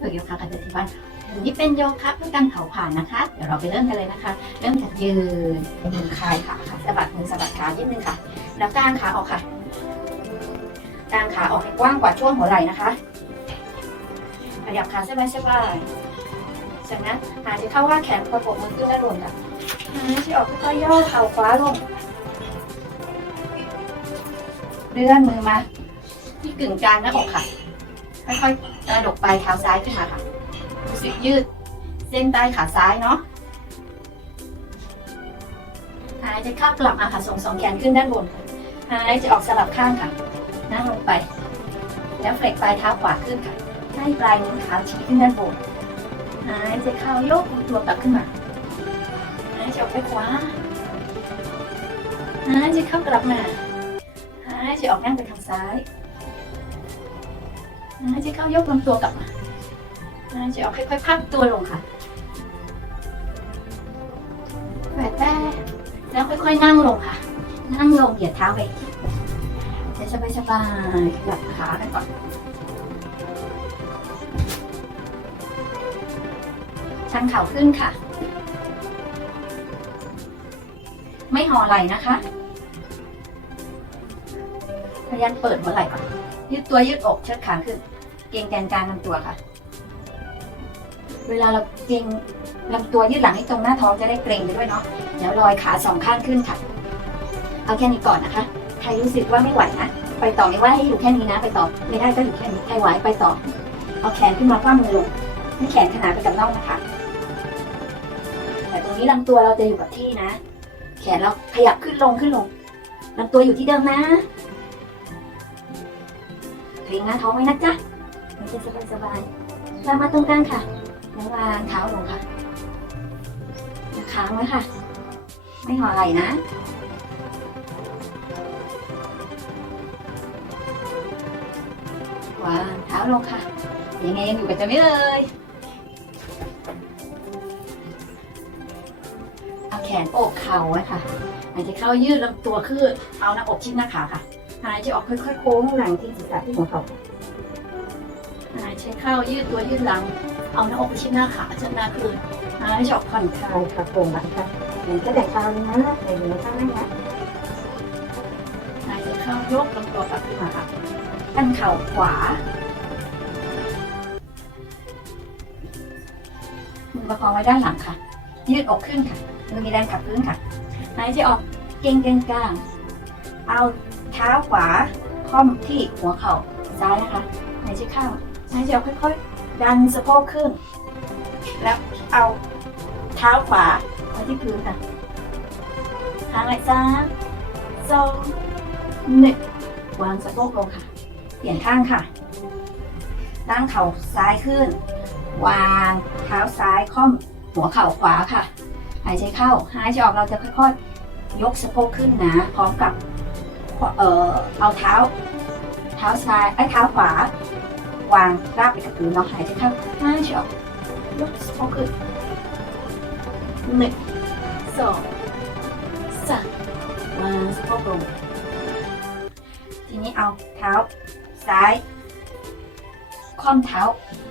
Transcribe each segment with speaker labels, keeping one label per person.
Speaker 1: ฝึกโยคะกันเลยที่บ้านวันนี้เป็นโยคะเพื่อการเผาผลาญนะคะ เดี๋ยวเราไปเริ่มกันเลยนะคะ เริ่มจากยืนมือคลายขาค่ะสะบัดมือสะบัดขานิดนึงค่ะ แล้วกางขาออกค่ะกางขาออกให้กว้างกว่าช่วงหัวไหล่นะคะขยับขาสบายสบายๆจากนั้นหายใจเข้าว่าแขนประกบมือขึ้นและลงค่ะหายใจออกค่อยๆย่อเข่าขวาลงเลื่อนมือมาที่กึ่งกลางหน้าอกค่ะ ค่อยๆ กระดกปลายเท้าซ้ายขึ้นมาค่ะรู้สึกยืดเส้นใต้ขาซ้ายเนาะหายใจเข้ากลับมาค่ะส่งสองแขนขึ้นด้านบนค่ะหายใจออกสลับข้างค่ะ นั่งลงไป แล้วเฟลกปลายเท้าขวาขึ้นค่ะ ให้ปลายนิ้วเท้าชี้ขึ้นด้านบนหายใจเข้ายกตัวกลับขึ้นมาหายใจออกไปขวาหายใจเข้ากลับมาหายใจออกนั่งไปทางซ้าย หายใจเข้ายกลำตัวกลับมาหายใจออกค่อยๆพักตัวลงค่ะแหวกแป้แล้วค่อยๆนั่งลงค่ะ นั่งลงเหยียดเท้าไปจะสบายๆหลับขากันก่อนชันเข่าขึ้นค่ะ ไม่ห่อไหล่นะคะ พยายามเปิดหัวไหล่ก่อน ยืดตัวยืดอกเชิดขาขึ้น เกรงแกนกลางลำตัวค่ะ เวลาเราเกรงลำตัวยืดหลังให้ตรงหน้าท้องจะได้เกรงไปด้วยเนาะเดี๋ยวลอยขาสองข้างขึ้นค่ะ เอาแค่นี้ก่อนนะคะ ใครรู้สึกว่าไม่ไหวนะไปต่อไม่ว่าให้อยู่แค่นี้นะ ไปต่อไม่ได้ก็อยู่แค่นี้ใครไหวไปต่อ เอาแขนขึ้นมาคว้ามือลงให้แขนขนานไปกับน่องนะคะ แต่ตรงนี้ลำตัวเราจะอยู่กับที่นะ แขนเราขยับขึ้นลงขึ้นลงลำตัวอยู่ที่เดิมนะ เกรงหน้าท้องไว้นะจ๊ะมันจะสบายสบายๆเรามาตรงกลางค่ะแล้ววางเท้าลงค่ะค้างไว้ค่ะ ไม่ห่อไหลนะวางเท้าลงค่ะ ยังไงยังอยู่กับจะไม่เลยเอาแขนโอบเข่าไว้ค่ะหายใจเข้ายืดลำตัวขึ้นเอาหน้าอกชิดหน้าขาค่ะ หายใจออกค่อยๆโค้งหลังที่ศีรษะที่หัวเข่าหายใจเข้ายืดตัวยืดหลัง เอาหน้าอกไปชิดหน้าขาชิดหน้าคืนหายใจออกผ่อนคลายค่ะโปร่งหลังค่ะเหมือนจะแดกเท้าเลยนะแต่อยู่ในข้างนั่งนะหายใจเข้ายกลำตัวกลับขึ้นมาค่ะตั้งเข่าขวามือประคองไว้ด้านหลังค่ะ ยืดอกขึ้นค่ะมือมีแรงขับพื้นค่ะหายใจออกเก่งเก่งกลางเอาเท้าขวาค่อมที่หัวเข่าซ้ายนะคะหายใจเข้าหายใจออกค่อยๆ ดันสะโพกขึ้น แล้วเอาเท้าขวาไว้ที่พื้นค่ะหางไหล่ซ้ายสองหนึ่งวางสะโพกลงค่ะ เปลี่ยนข้างค่ะ ตั้งเข่าซ้ายขึ้น วางเท้าซ้ายค่อมหัวเข่าขวาค่ะ หายใจเข้า หายใจออกเราจะค่อยๆ ยกสะโพกขึ้นนะ พร้อมกับ เออเอาเท้า เท้าซ้ายไอ้เท้าขวา วางราบไปกับพื้นเนาะหายใจเข้าหายใจออกยกสะโพกขึ้นหนึ่งสองสามวางสะโพกลงทีนี้เอาเท้าซ้าย ค่อมเท้า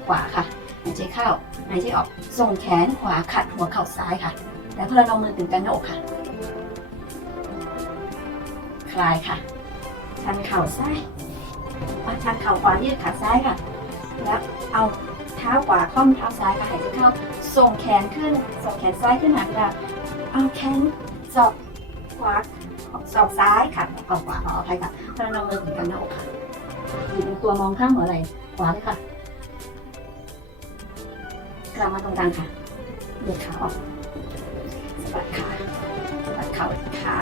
Speaker 1: ขวาค่ะหายใจเข้าหายใจออกส่งแขนขวาขัดหัวเข่าซ้ายค่ะ แล้วพลงมือถึงกันหน้าอกค่ะ คลายค่ะ ชันเข่าซ้ายมาชันเข่าขวายืดขาซ้ายค่ะ แล้วเอาเท้าขวาค่อมเท้าซ้ายค่ะหายใจเข้า ส่งแขนขึ้น ส่งแขนซ้ายขึ้นหาค่ะเอาแขนศอกขวาศอกซ้ายค่ะเอาขวาขออภัยค่ะพลงมือถึงกันหน้าอกค่ะอยู่เป็นตัวมองข้างหัวไหล่ขวาเลยค่ะกลับมาตรงกลางค่ะเหยียดขาออกสะบัดขาสะบัดเข่าขา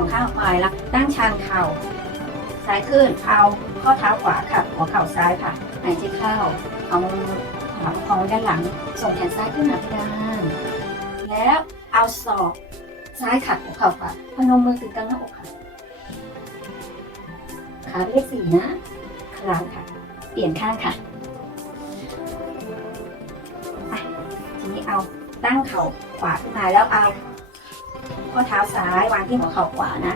Speaker 1: องข้างออกไปแล้วตั้งชานเข่า ซ้ายขึ้นเอาข้อเท้าขวาค่ะหัวเข่าซ้ายค่ะหายใจเข้าเอามือขวาประคองด้านหลัง ส่งแขนซ้ายขึ้นหาเพดาน แล้วเอาศอกซ้ายขัดหัวเข่าขวาพนมมือถึงกลางหน้าอกค่ะขาเลขสี่นะคลางค่ะ เปลี่ยนข้างค่ะทีนี้เอาตั้งเข่าขวาขึ้นมาแล้วเอา ข้อเท้าซ้ายวางที่หัวเข่าขวานะ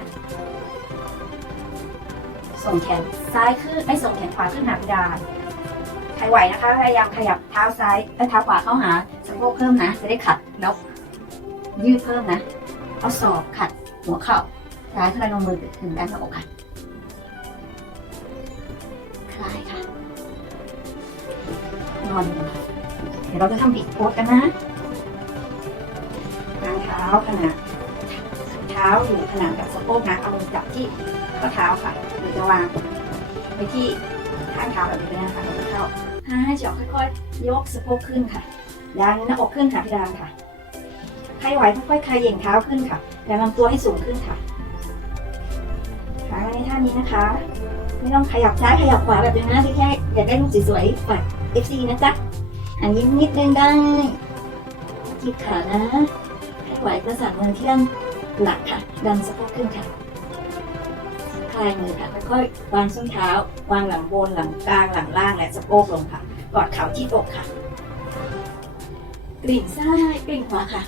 Speaker 1: ส่งแขนซ้ายขึ้นไม่ส่งแขนขวาขึ้นหาเพดานขรไหวนะคะพยายามขยับเท้าซ้ายและเท้าขวาเข้าหาสะโพกเพิ่มนะ จะได้ขัดแล้วยืดเพิ่มนะเอาศอกขัดหัวเข่าซ้ายคลายลงมือถึงด้านหน้าอกค่ะคลายค่ะนอนลงค่ะเดี๋ยวเราจะทำบิดโพสกันนะกางเท้าขนาด ท้าอยู่ขนาดกับสะโพกนะเอามือจับที่ข้อเท้าค่ะหรือจะวางไปที่ข้างเท้าแบบนี้ก็ได้นะคะแล้วก็เข้าให้จะออกค่อยๆ ยกสะโพกขึ้นค่ะยันหน้าอกขึ้นค่ะพี่ดาค่ะใครไหวค่อยๆคลายเหย่ยงเท้าขึ้นค่ะแต่ลำตัวให้สูงขึ้นค่ะขาในท่านี้นะคะ ไม่ต้องขยับซ้ายขยับขวาแบบนี้นะที่แค่อยากได้รูปสวยๆฝาก FC นะจ๊ะอันยิ้มนิดนึงได้จีบขานะให้ไหวประสานมือที่ด้าน หลังค่ะ ดันสะโพกขึ้นค่ะคลายมือค่ะค่อยๆวางส้นเท้า วางหลังบนหลังกลางหลังล่างและสะโพกลงค่ะ กอดเข่าที่อกค่ะ กลิ่งซ้ายกลิ่งขวาค่ะ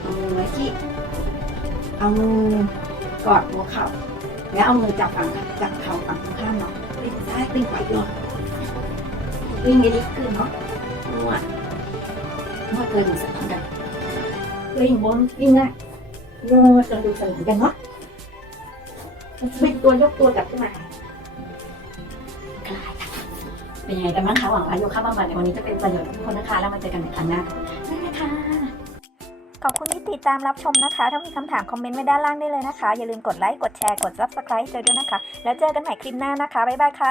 Speaker 1: เอามือไว้ที่เอามือกอดหัวเข่าแล้วเอามือจับฝั่งจับเข่าฝั่งตรงข้ามเนาะกลิ้งซ้ายกลิ้งขวาอีกรอบกลิ้งให้ดีขึ้นเนาะ นวดเลยดูสักทีกันกลิ้งบนกลิ้งล่างนวดจนดูสนุกกันเนาะเป็นตัวยกตัวกลับขึ้นมาค่ะคลายค่ะเป็นยังไงกันบ้างคะหวังว่าโยคะบำบัดในวันนี้จะเป็นประโยชน์กับทุกคนนะคะ แล้วมาเจอกันในครั้งหน้าได้เลยค่ะ
Speaker 2: ขอบคุณที่ติดตามรับชมนะคะ ถ้ามีคำถามคอมเมนต์ไว้ด้านล่างได้เลยนะคะ อย่าลืมกดไลค์ กดแชร์ กด subscribe เจอด้วยนะคะ แล้วเจอกันใหม่คลิปหน้านะคะ บ๊ายบายค่ะ